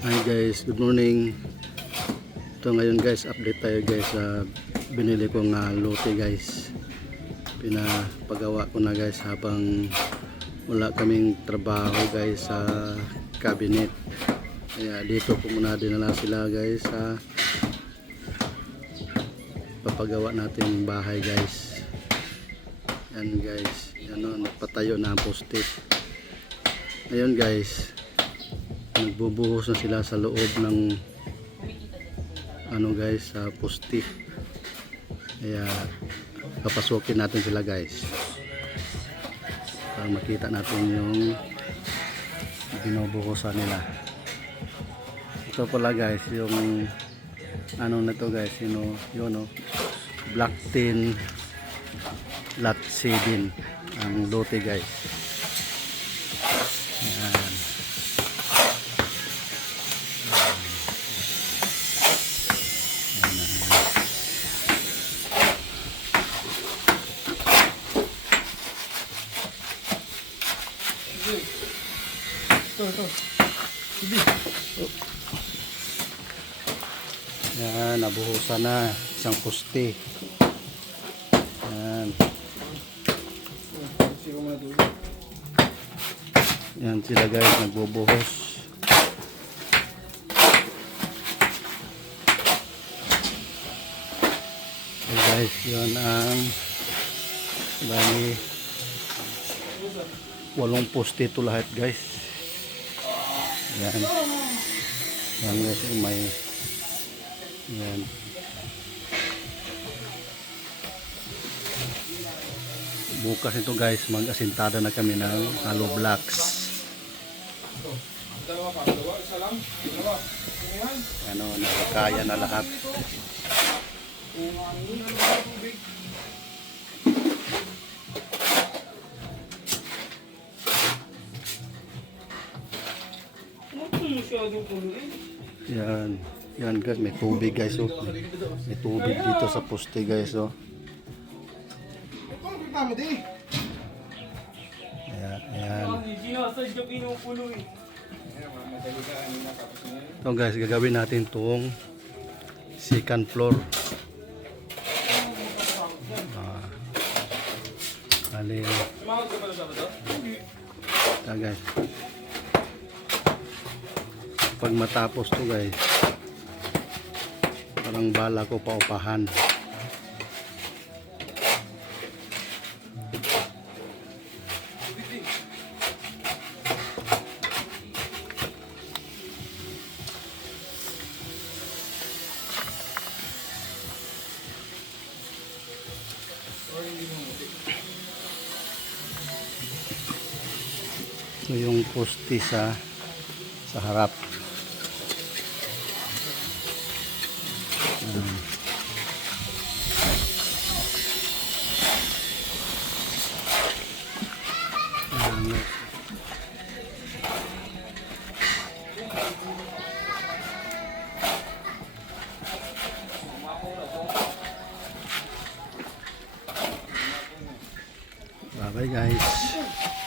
Hi guys, good morning. Ito ngayon guys, update tayo guys sa binili kong uh, lote guys. Pinapagawa ko na guys habang wala kaming trabaho guys sa cabinet. Kaya dito ko muna dinala sila guys sa papagawa natin bahay guys. Yan guys, yan o, nagpatayo na ang poste. Ngayon guys, nagbubuhos na sila sa loob ng ano guys sa poste. Kaya papasukin natin sila guys. Para makita natin yung binubuhusan nila. Ito pala guys yung ano na to guys yun, o, yun o, black tin lot 7 ang lote guys yan Yan, nabuhusan na isang puste. Yan. Yan sila guys, nagbubuhos. So guys, yun ang bali walong poste ito lahat guys. Yan. Yan guys, yung may yan. Bukas ito guys, mag-asintada na kami ng hollow blocks. Ano, nakakaya na lahat. Yan. Yan guys, may tubig guys oh. May tubig dito sa poste guys oh. Ayan, ayan. Ito guys, gagawin natin tong second floor. Ah. Bali. Ito guys. Pag matapos to guys, parang bala ko paupahan. Yung poste sa sa harap. Bye guys.